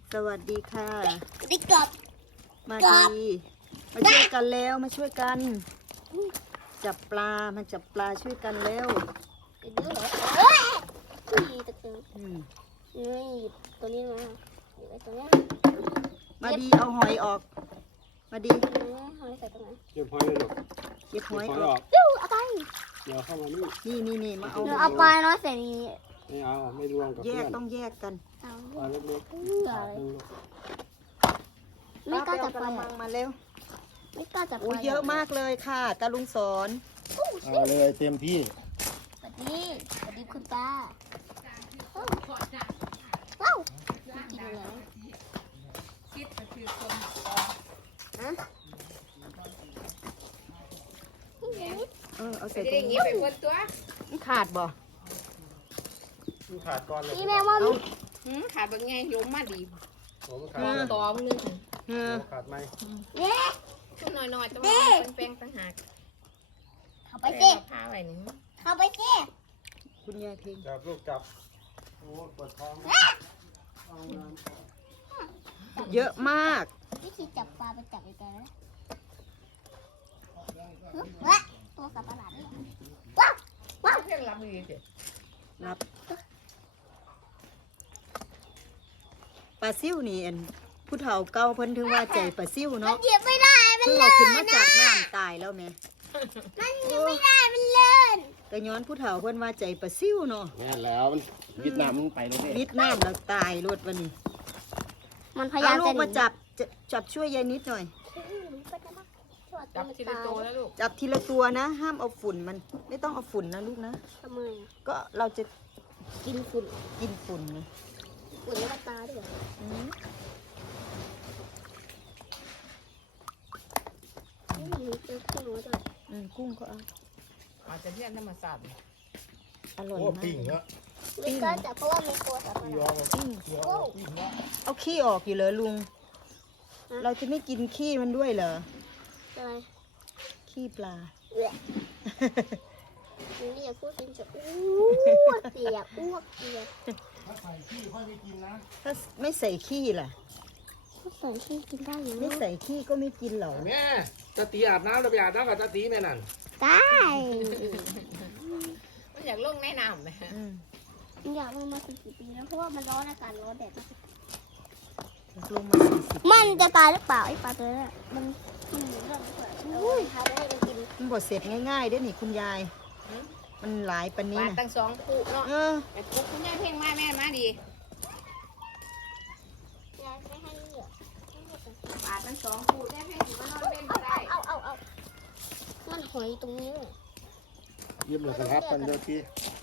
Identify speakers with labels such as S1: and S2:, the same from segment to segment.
S1: สวัสดีค่ะ
S2: ได้กรอบ
S1: มาดีมาช่วยกันแล้วมาช่วยกัน จับปลามาจับปลาช่วยกันแล้ว
S2: เดี๋ยวดูเหรอเฮ้ยนี่ตะกือ นี่ตัวนี้มาหยิบไว้ตัวนี้
S1: มาดีเอาหอยออก มาดี
S2: หอยใส่ตรงไหน
S3: เก็บหอยเลยลูก
S1: เก็บหอย
S3: หอย
S1: อ
S3: อ
S1: อ
S3: อก ก
S2: ดูเอาไป
S3: เดี๋ยวเข้ามานี่
S1: นี่มาเอา
S2: เดี๋ยวเอาปลาน้อยใส่นี่
S3: ไม่เอาไม่รวมกับ
S1: แย
S3: เพื่
S1: ก
S3: อน
S1: ต้องแยกกัน
S2: เอา
S3: ปลาเล็กๆ
S2: เพื่ออะไร
S3: นึงลูก
S2: ไม่กล้าจับ
S1: ป้
S2: ป
S1: ไป
S2: ลา
S1: เอกระมังมาเร็ว
S2: ไม่กล้าจับป
S1: อู้
S2: ลา
S1: เยอะมากเลยค่ะตาลุงสอน
S3: เอาเลยเต็มที่
S2: สวัสดีสวัสดีคุณป้าว้าวกินเลยฮะ
S1: เอาใส่
S4: จะ
S1: ตร
S4: ได้
S1: ง
S4: หยิ
S1: นี้
S4: บไปบนตัว
S1: ขาดบ่
S3: มันขาดก้อนเลย
S2: นี่แม่ว่า
S4: ขาดบางไงโยมมาดี
S3: ผมขา
S4: ตอ
S3: ด
S4: ตอมนึง
S1: เออ
S3: ขาดไหม
S2: เย้
S4: ขึ้นหน่อยๆแต่ว่าเป็นแป้งต่างหาก
S2: เข้าไปสิ
S4: พาไว้หนึ่ง
S2: เข้าไปสิ
S1: คุณยายเพลง
S3: จับลูกจับโอ้ปวดท้องเอาน้ำ
S1: เยอะมาก
S2: วิธีจับปลาไปจับไกลๆนะเฮ้ยตัวสับประหลาดเนี่ยว้าว
S4: เรื่องรับดีสิ
S1: รับปลาซิ่วนี่อันผู้เฒ่าเก่าเพิ่นถึงว่าใจปลาซิ่ว
S2: มัน
S1: เนาะ
S2: เหยียบไม่ได้มัน
S1: เพิ่ง
S2: เลื่
S1: เอา
S2: อ
S1: ขึ้น
S2: น
S1: มา
S2: นะ
S1: จากน้ำตายแล้วแม่
S2: มันเหยียบไม่ได้มันเลื่อน
S1: ก็ย้อนผู้เฒ่าเพิ่นว่าใจปลาซิ่วเนาะ
S3: แม่แล้วมันวิดน้ำมันไปแล้วเด้
S1: นิดน้ำแล้วตายรวดวันนี้
S2: มันพยา
S1: เอา
S2: ยาม
S1: ลู
S2: จะ
S1: กมาจับช่วยยายนิดหน่อย
S4: จับทีละตัวแล้วลูก
S1: จับทีละตัวนะ ห้ามเอาฝุ่นมันไม่ต้องเอาฝุ่นนะลูกนะ
S2: ทำไม
S1: ก็เราจะ
S2: กินฝุ่น
S1: กินฝุ่นนะ
S2: ฝุ่นในตาด้วย
S1: อืม
S2: มีเจอขี้หนูด้วย
S1: กุ้งก็เอา
S4: อาจจะเรียนธรรมศาสตร์
S1: อร่อย
S3: โอ้
S1: มาก
S3: ปิ่งเนาะ
S2: ไม่กล้าจับเพราะว่ามีตัวสับประห
S3: ย
S2: ลา
S3: อ
S2: ด
S3: ม
S1: ปิ้ง
S3: ยอมปิ่งเนาะ
S1: เอาขี้ออกอยู่เลยลุง เราจะไม่กินขี้มันด้วยเหรอ
S2: อะไร
S1: ขี้ปลา
S2: เละนี่อย่าพูดจนจะอ้วกเสียอ้วกเสีย
S3: ถ้าใส่ขี้ค่อยไม่กินนะ
S1: ถ้าไม่ใส่ขี้ล่ะ
S2: พูดใส่ขี้กินได้ยัง
S1: ไม่ใส่ขี้ก็ไม่กินเหรอ
S3: แม่ตาตีอาบน้ำเราไปอาบน้ำกับตาตีแม่นั่น
S2: ได้
S4: มันอยากลงแนะนำไหม
S1: อืม
S2: อยากลงมากี่ปีแล้วเพราะว่ามันร้อนอากาศร้อนแดดมาก
S1: ลงมา40
S2: มันจะตายหรือเปล่าไอ้ปลาตัวนั้นมันมีเรื่องอุ้ยทำให้มันกิน
S1: มันบดเสร็จง่ายๆเด้อนี่คุณยาย มันหลายปัน
S4: ป
S1: นี้
S4: ลา
S1: นะ
S4: ตั้งสองคู่เนาะ
S1: เออ
S4: ไอ้คู่คุณยายเพ่งมาแม่มาดี
S2: ยายไม่ให้เหลือ
S4: ปลาตั้งสองคู่ได้ให้ถึงมานอนเล่นก็ได้
S2: เอามันหอยตรงนี้
S3: ยิ้มเลยครับกันเดี๋ยวพี่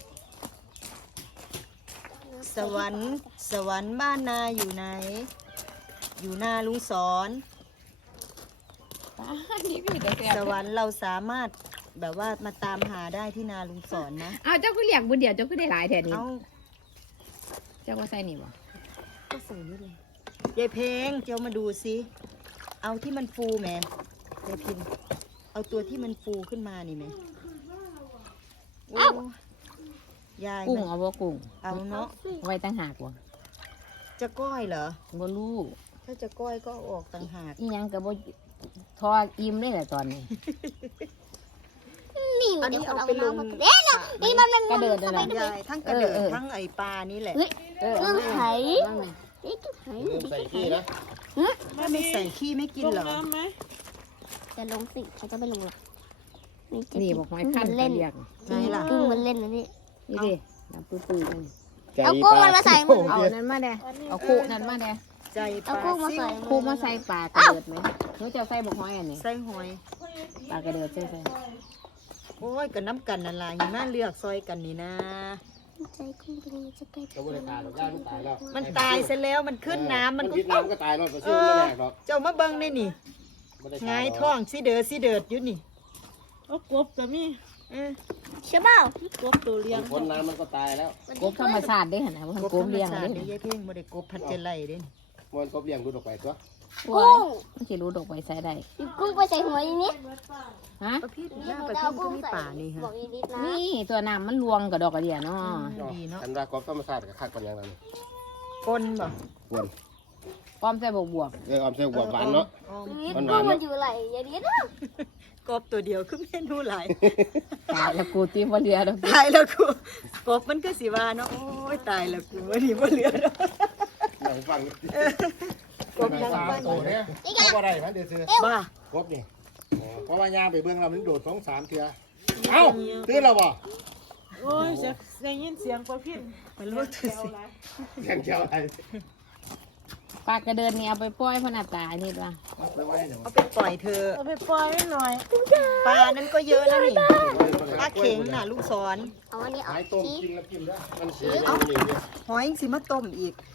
S1: สวรรค์บ้านนาอยู่ไหน อยู่นาลุงสอน
S4: ปลานี่พี่แต่แซ่
S1: ส
S4: บ
S1: วรรค์เราสามารถแบบว่ามาตามหาได้ที่นาลุงสอนนะ
S4: อ้าวเจ้าก็เรียกบุญเดียวเจ้าก็ได้หลายแทนนี่
S1: เอา
S4: เจ้าก็ใส่นี่บ่
S1: ก็ใส่นี่เลยยายเพลงเจ้ามาดูสิเอาที่มันฟูแหมยายพินเอาตัวที่มันฟูขึ้นมานี่ไหมโอ้ยาย
S4: กุ้ง
S1: มัน
S4: เอาบ่กุ้ง
S1: เอาเนาะ
S4: ไว้ตั้งหากว่ะ
S1: จะก้อยเหรอ
S4: บ่รู้
S1: ถ้าจะก้อยก็เอาออกต่างหาก
S4: อีหยังก็บ่ทอดอิ่มเลยแหละตอนนี้
S2: นี่
S1: อันนี้เอาไปลง
S2: เอ๊ะนี่มัน
S4: กระเดิดเลยนะ
S1: ยายทั้งกระเดิด
S4: เออ
S1: ทั้งไอปลานี่แหละ
S4: เออ
S2: เครื่องไถ
S4: เอามา
S2: นี่เครื่องไถ
S3: ลืมใส่ขี้นะ
S1: ถ้าไม่ใส่ขี้ไม่กินเหรอ
S2: จะลงสิเขาจะไม่ลงหรอก
S4: นี่บอกหอยคั้น
S2: เล่น
S4: เรียก
S1: ไงล่ะ
S2: กุ้งมันเล่นนะนี่
S4: นี่ดิน้ำปื้อๆนี่
S2: เอากุ้งมันมาใส่มือ
S4: เอานั่นมาเด้เอาคู่นั่นมาเด้
S1: ใจป
S2: เอา
S1: ลา
S2: กุ้งมา
S1: ซิ่
S2: ใส่
S1: ว
S4: คู่มาใส่ปลากระเดิดไหมหนูจะใส่บอกหอยอันนี้
S1: ใส่หอย
S4: ปลากระเดิดใส่
S1: โอ้ยกับน้ำกันนั่นล่ะหิมะเลือกซอยกันนี่นะ
S2: ใจกุ้งตรงนี้จะใกล้
S3: ก็ไม่ได้ตายหรอกย่ามันตายแล้ว
S1: มันตายเสร็จแล้วมันขึ้นน้ำมันก็
S3: วิดน้ำก็ตายแล้วปลา
S1: เอ
S3: ซิวไม่
S1: อ
S3: แหลกหรอก
S1: เจ้ามาเบิ้งได้นี่
S3: ไม่ได้
S1: ไงายท้องสิเดือดอยู่นี่
S5: เอากบก็มี
S1: เออ
S2: ใช่เปล่าก
S5: บตัวเลี้ยง
S3: พ้นน้ำมันก็ตายแล้ว
S4: กบธรรมชาติได้ขนาดมันกบเลี้ยง
S1: ธรรม
S4: ได้
S1: ชาติเดี๋ยวยายเพ่งบ่ได้กบพัดเจไลเด้นี่
S3: มันกบเลี้ยงดูดออกไปตัว
S2: กุ้ง
S4: มันจะรู้ดอกไปใส่ได้
S2: กุ้งไปใส่หัวอย่างนี้
S4: ฮะ
S1: ประเภทหน้าประเภทก็มีป่านี่ฮะ
S2: บอกอีนิดนะ
S4: นี่ตัวน้ำมันลวงกับดอกกระเดียเนาะ
S1: ดีเนาะ
S3: ฉันว่ากบธรรมชาติกับข้ากันอย่างนั้น
S1: กลนบ่
S3: ควร
S4: ป้อมใส่บวบ
S3: ออมใส่หัวหวานเนาะ
S1: ออม
S2: นี่
S3: มันห
S2: ก็
S3: วานเนอะ
S2: มันอยู่ไหลอย่าเดียดนะ
S1: กบตัวเดียวคือเมนูหลาย
S4: ตายแล้วกูตีบ่เหลือดอก
S1: ตายแล้วกูกบมันก็สิว่าเนาะโอ้ยตายแล้วกูวันนี้บ่เหลือแล้ว
S3: หนังฟัง
S1: กบยัง
S3: สาม
S1: บ้าน
S3: ตัวเนี่ยเขาบ่ได้มันเดี๋ยวซื้อ
S1: บ้า
S3: ครบนี่เพราะว่ายางไปเบื้องเรามันโดด2-3เทื่อเอ้าตื่นแล้วบ่
S5: โอ้ยจะได้ยินเสียงปลาพิน
S1: มันรู้ตัวสิ
S3: แข่งเจ้าอะไร
S4: ปลากระเดินเนี่ยเอาไปปล่อยเพนหน้าตายนี่ว่ะ
S3: ไปไว้เดี๋ยว
S1: เอาไปปล่อยเธอ
S5: เอาไปปล่อยไว้หน่อย
S1: ปลานั้นก็เยอะแล้วนี่ปลาเข็งน่ะลูกศร
S2: เอาอันนี้เอา
S3: หายต้ม
S2: ชี้
S3: กินแล้วกินได้มันเสียอย่างนี้เนี่ย
S1: หอยสิมาต้มอีก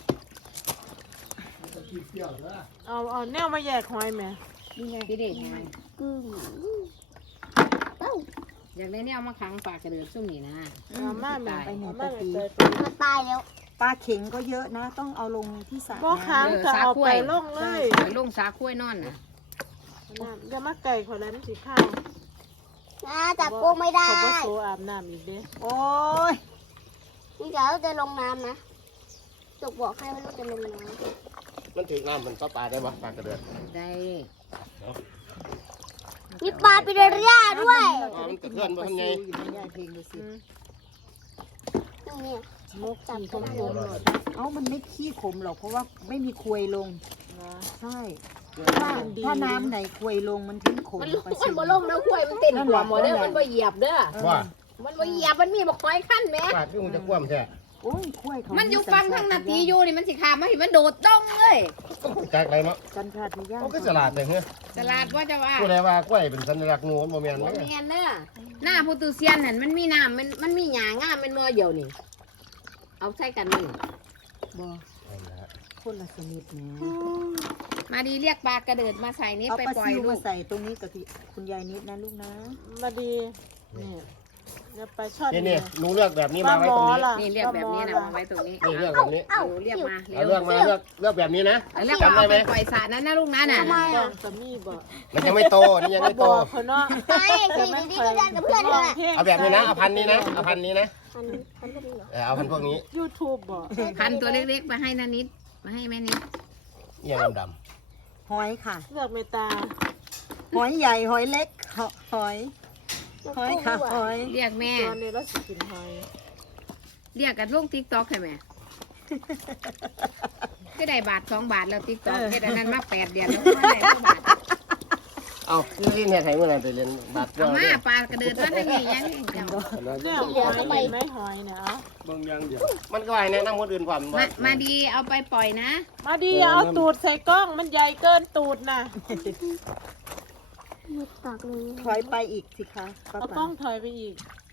S3: มันกินเปรี้ยวเถอะ
S5: เอาแนวมาแยกหอยแม่
S4: นี่ไงพี่เด็ก
S2: อืมเอ้า
S4: อยากได้เนี่ยเอามาขังปลากระเดินซุ่มนี่นะ
S5: เอามาแม่
S1: ไปไหน
S5: เอา
S1: ไป
S5: มา
S1: ตี
S5: แม่
S2: มันตายแล้ว
S1: ปลาเข็งก็เยอะนะ ต้องเอาลงที่สระ
S5: บ่ค้างจะเอาไปลงเลย
S4: ไปลงสาคุ้ยนอนน่ะ
S5: น้ำอย่ามาไก่ขอแล้วมันสิข้าว
S2: จับกุ้งไม่ได้
S5: เขาบ่โซอาบน้ำอีกเด้
S1: โอ้ย
S2: นี่เดี๋ยวจะลงน้ำนะจกบอกให้ว่าลูกจะลงน้
S3: มันถึงน้ำมันก็ปลาได้ปะปลากระเดือน
S4: ได้
S2: ำมีปลาปิเรียด้วย
S3: มันกระเทือน
S1: ป
S3: บ่
S1: ลา
S3: ทำไง
S1: ซิวอยู่ในยายเพลงดูสิ
S2: นี่
S5: มุกสีขมๆหน่อย
S1: เอ้ามันไม่ขี้ขมหรอกเพราะว่าไม่มีควยลง
S5: นะ
S1: ใช่ถ้าน้ำไหนควยลงมันถึงขม
S4: มัน
S1: ปลาซิ
S4: มัน
S1: ว
S4: บ่ลงนะคุ้ยมันเต้นหัวหมดเด้อมันบ่เหยียบเด้อ
S3: ว่า
S4: มันบ่เหยียบมันมีบ่คอยขั้นแหม
S3: ปลาที่มันจะกว้างแท้
S1: โอ้ยควยเขา
S4: มั
S1: มัน
S4: อยู่ฟังทางนาทีอยู่นี่มันสิขามมาเห็นมันโดดต้องเลย
S3: จากอะไรมั้ง
S1: กันขาดไม่ยาก
S3: เขาก็ฉลาดเลยเฮ้ย
S4: ตลาดว่าจะว่า
S3: ผู้ใดว่ากล้วยเป็นสัญลักษณ์งูมันบ่แม่น
S4: บ่
S3: เลย
S4: แม่นเด้อหน้าโพตูเซียนนั่นมันมีน้ำมันมีหญ้างามมันบ่เดียวนี่เอาใส่กันนี่
S1: บ่คนละชนิดแหม
S4: มาดีเรียกปลากระเดิดมาใส่นี่
S1: เอา
S4: ไป
S1: ปลา
S4: ปล่อย
S1: ซิว
S4: ลู
S1: มาก ใส่ตรงนี้กับที่คุณยายนิดนะลูกนะ
S5: มาดีนี่อย่าไปช่อน
S3: นี่หนูเลือกแบบนี้
S5: ปลา
S3: มา
S5: ห
S3: ไว้
S5: ม
S3: ตร
S5: อง
S3: นี้
S5: ล่ะ
S4: นี่เรียกแบบนี้นะมาไว้ตรงนี้
S3: นี่เลือกแบบนี้
S4: หนูเรียกมา
S3: เอาเลือกมาเลือกแบบนี้นะ
S4: เรียกว่าเอาไปปล่อยสระนั้นนะลูกนะน่ะ
S5: ต้องสามีบ่
S3: มันยังไม่โตนี่ยังไม่โต
S5: บอกเขาเนาะ
S2: ไปสิดีๆก็เล่นกับเพื่อนเธอ
S3: เอาแบบนี้นะเอาพันนี้นะเอาพันนี้นะ
S2: มันก็ดีเหรอ
S3: เอาพันพวกนี้
S5: YouTube บ่
S4: พันตัวเล็กๆมาให้นานิดมาให้แม่นิด
S3: เอี่ยงดำ
S1: หอยค่ะ
S5: เลือกเมตา
S1: หอยใหญ่หอยเล็กหอยค่ะหอย
S4: เรียกแม่
S5: ตอนนี้เราสิกินหอย
S4: เรียกกันลงติ๊กต็อกใช่ไหมก็ได้บาท2 บาทแล้วติ๊กต็อกแค่นั้นมา8 เดือนแล้วไม่ได้เท่าบาท
S3: เอาที่เนี่ยใครเมื่อไหร่ไปเรียนบาด
S4: เอามาปลากระเดิดมาได้ไงยังเจ้า
S5: เนี่ยหอยเห็นไหมหอยเนี่ยเอา
S3: บางอย่างเดียวมันก็ไอ้แนะนำคนอื่นความ
S4: มาดีเอาไปปล่อยนะ
S5: มาดีเอาตูดใส่กล้องมันใหญ่เกินตูดน่ะ
S2: มีปากเลย
S1: ถอยไปอีกสิคะป้า
S5: เอากล้
S1: ป๋า
S5: องถอยไปอีก